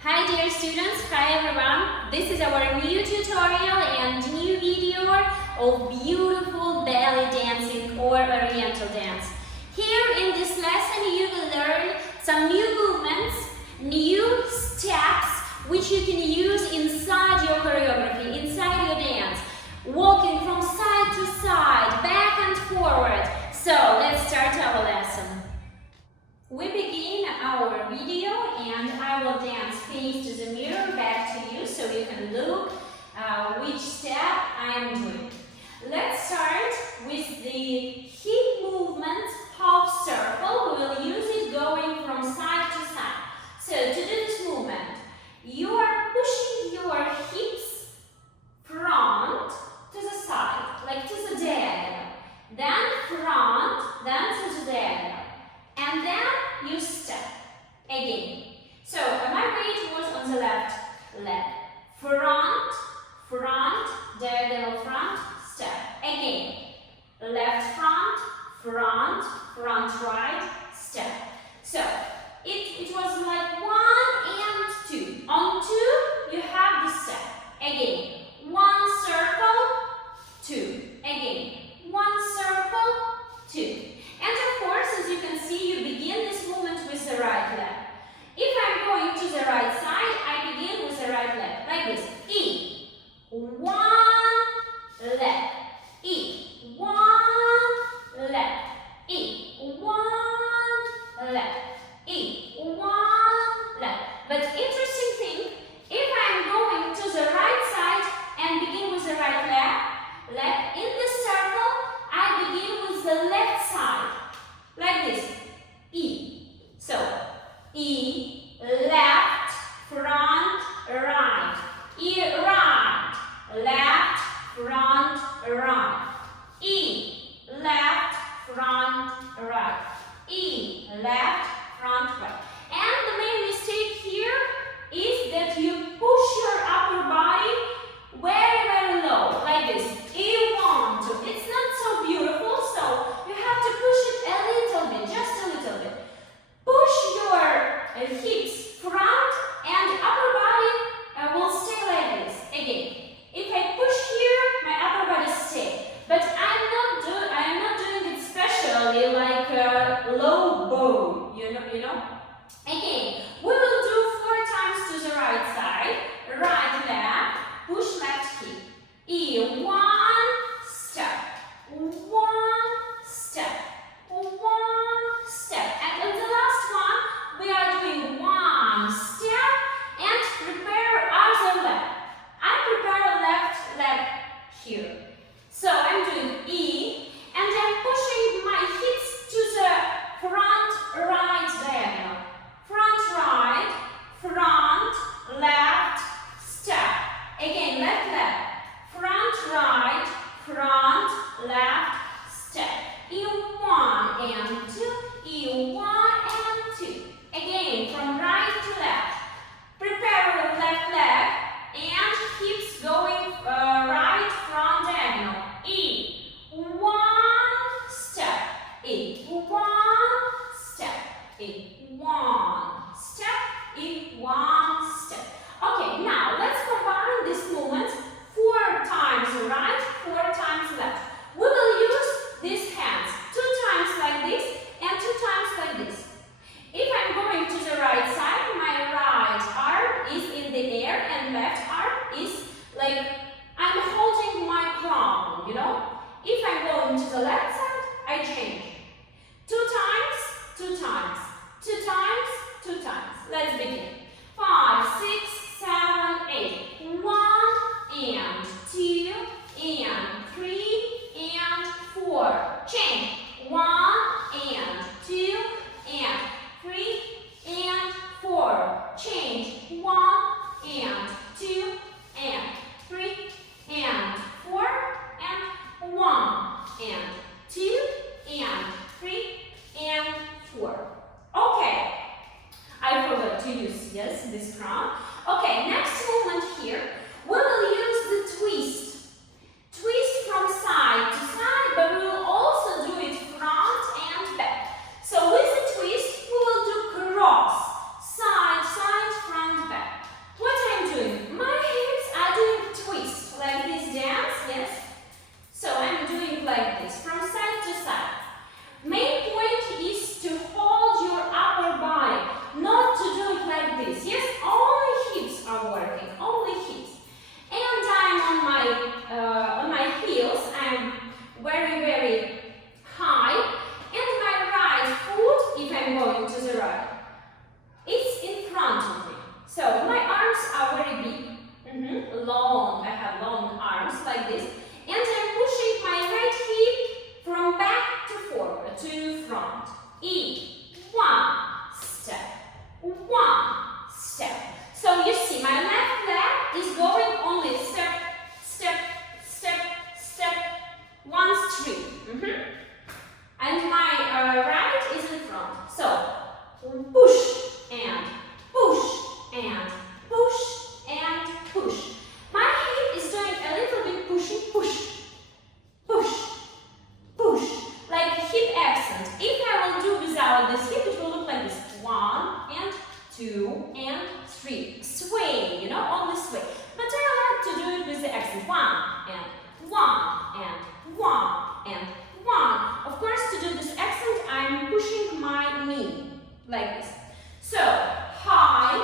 Hi dear students, hi everyone. This is our new tutorial and new video of beautiful belly dancing or Oriental dance. Here in this lesson you will learn some new movements, new steps which you can use inside your choreography, inside your dance. Walking from side to side, back and forward. So let's start our lesson. We begin our video and I will dance face to the mirror back to you so you can look which step I am doing. Let's start with the hip movement, half circle. We will use it going from side to side. So to do this movement, you are pushing your hips front to the side, like to the diagonal. Then front, then to the diagonal. And then you step again. So my weight was on the left leg. Front, front, diagonal front, step. Again. Left front, front, front right, step. So it was like 1 and 2. On 2 you have the step. Again. 1 circle, 2. Again. 1 circle, 2. And of course, as you can see, you begin this movement with the right leg. If I'm going to the right side, I begin with the right leg, like this. E. 1 leg. E. 1 leg. E. 1 leg. E. 1 leg. But interesting thing, if I'm going to the right side and begin with the right leg, in the circle, I begin with the left side, like this, E. So, E, left, front, right. E, right, left, front, right. E, left, front, right. E, left, front, right. And the main mistake here is that you push your upper body very, very low, like this. You want to. It's not so beautiful, so you have to push it a little bit, just a little bit. Push your hips front and upper body will stay like this. Again, if I push here, my upper body stays. But I'm not doing it specially like a low bow, you know. Again, we will do 4 times to the right side. Right leg, push left hip. E, 1 step, 1 step, 1 step. And in the last one, we are doing 1 step and prepare other leg. I prepare left leg here. So I'm doing E and I'm pushing my hips to the front right diagonal. Front right, front, left, step. Again, left leg. Front right, front, left, step. E1 and 2, E1 and 2. Again, from right to left. Prepare your left leg and hips going right front diagonal. E1 step, E1 step, E1 step, E1 step. Okay, now let's combine this movement 4 times right, 4 times left. We will use these hands 2 times like this and 2 times like this. If I'm going to the right side, my right arm is in the air and left arm is like I'm holding my crown, you know. If I'm going to the left side, I change. 2 times, 2 times, 2 times, 2 times. Let's begin. 5, 6, 7, 8. 1 and 2 and 3 and 4. Change. 1 and 2 and 3 and 4. Change. 1 and 2 and 3 and 4 and 1 and 2 and 3 and 4. Okay. I forgot to use this crown. Okay, next movement here. We will use the twist. Twist from side to side, but we will also do it front and back. So with the twist, we will do cross. Side, side, front, back. the right. It's in front of me. So my arms are very big, long. I have long arms like this, and I'm pushing my right hip from back to forward to front. One step, one step. So you see, my left leg is going only step, step, step, step, 1 street. And my right is in front. So push and push and push and push. My hip is doing a little bit pushing, push, push, push, like hip accent. If I will do without this hip, it will look like this. 1 and 2 and 3. Sway, you know, only sway. But I like to do it with the accent. 1 and 1 and 1 and 1. Of course, to do this accent, I'm pushing my knee like this. So, high,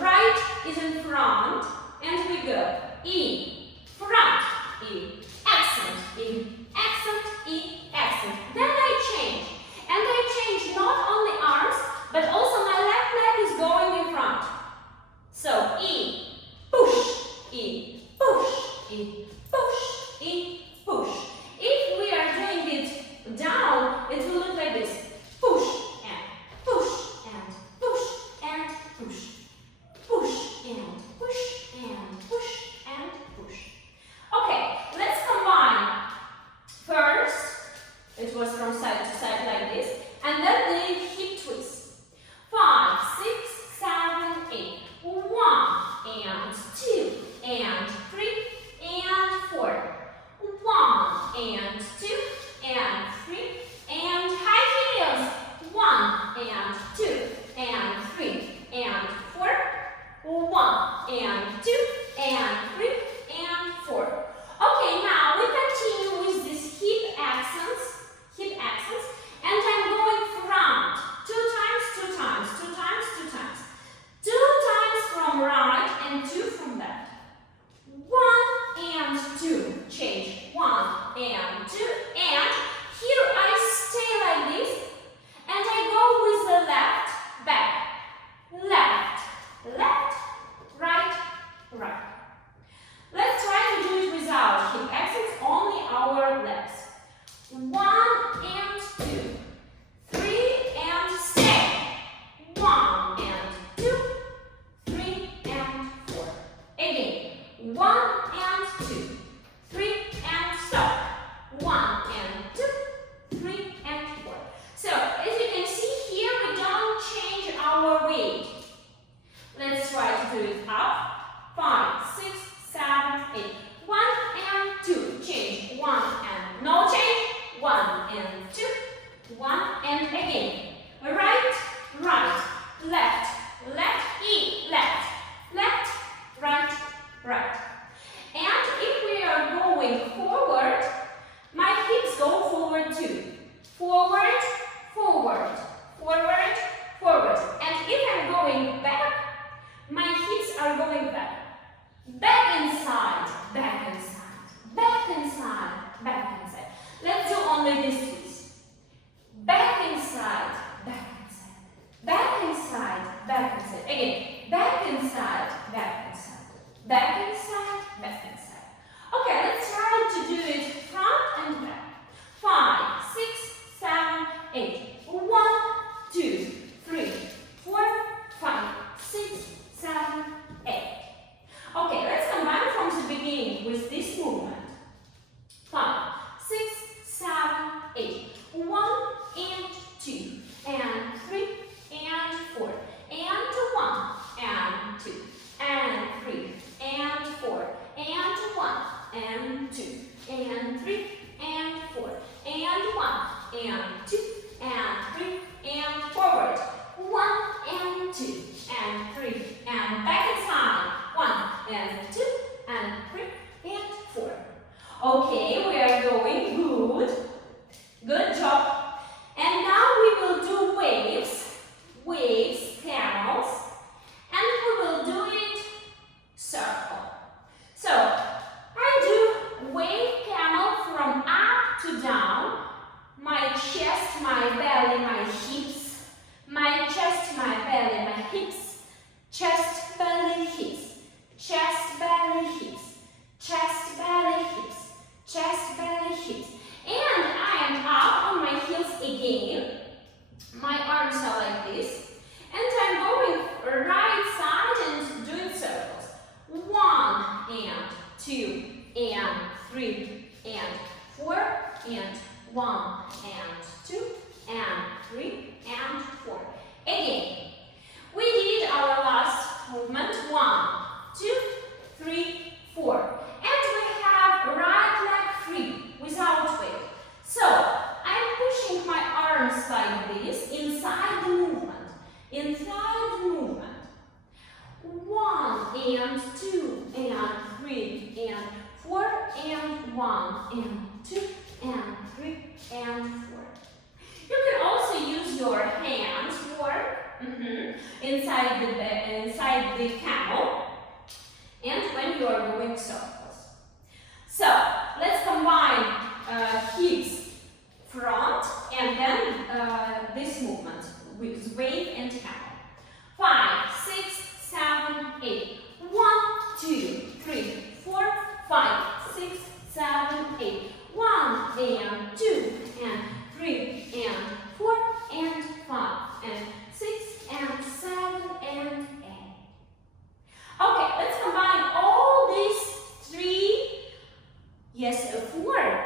right is in front, and we go E, front, E, accent, E, accent, E, accent. Then I change. And I change not only arms, but also my left leg is going in front. So, E, push, E, push, E, push, E, push. If we are doing it down, it will look like this. Push and push and push and push. Push and push and push and push. Okay, let's combine. First, it was from side to side like this, and then the hip twist. 5, 6, 7, 8. 1 and 2 and 3 and 4. 1 and 2 and 3 and high heels. 1 and 2 and 3 and 4. 1 and 2 and 3 and 4. Okay, now we continue with these hip accents, and I'm going front. 2 times, 2 times, 2 times, 2 times. 2 times from right and 2 from left. 1 and 2. Change. 1 and 2. And here I stay like this. And I go with the left, back. Left, left, right, right. Let's try to do it without hip accents, only our legs. 1 and 2. 3 and stay. 1 and 2. 3 and 4. Again. 1 and 2. 3 and stop. 1 and 2. 3 and 4. So, as you can see here, we don't change our weight. Let's try to do it up. 5, 6, 7, 8. 1 and 2. Change. 1 and no change. 1 and 2. 1 and again. Right, right, left, left, E, left, left, right, right. And if we are going forward, my hips go forward too. Forward, forward, forward, forward. And if I'm going back, my hips are going back. Back inside, back inside, back inside, back inside. Let's do only this twist. Back inside, back inside, back inside, back inside. Again, back inside, back inside, back inside, back inside. Okay, let's try to do it front and back. 5, 6, 7, 8. 1, 2, 3, 4, 5, 6, 7, 8. Okay, let's combine from the beginning with this movement. 5, 6, 7, 8. 1 and 2 and 3 and 4 and 1 hips, chest, belly, hips, chest, belly, hips, chest, belly, hips, chest, belly, hips. And I am up on my heels again. My arms are like this. And I'm going right side and doing circles. 1 and 2 and 3 and 4 and 1 and 2 and 3 and 4. Again, we did our last movement. 1, 2, 3, 4. And we have right leg free without weight. So, I'm pushing my arms like this inside the movement. Inside the movement. 1 and 2 and 3 and 4 and 1 and 2 and 3 and 4. You can also use your hands work inside the camel and when you are doing circles. So let's combine hips front and then this movement with wave and camel. 5, 6, 7, 8. 1, 2, 3, 4, 5, 6, 7, 8. 1 and 2 and 3 and 4 and 5 and 6 and 7 and 8. Okay, let's combine all these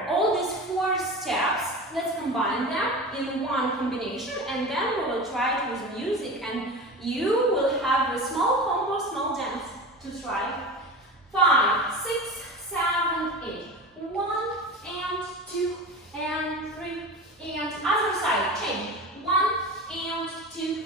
all these 4 steps. Let's combine them in one combination and then we will try it with music and you will have a small combo, small dance to try. 5, 6, 7, 8. 1 and 2 and 3 and other side. Change. 1 and 2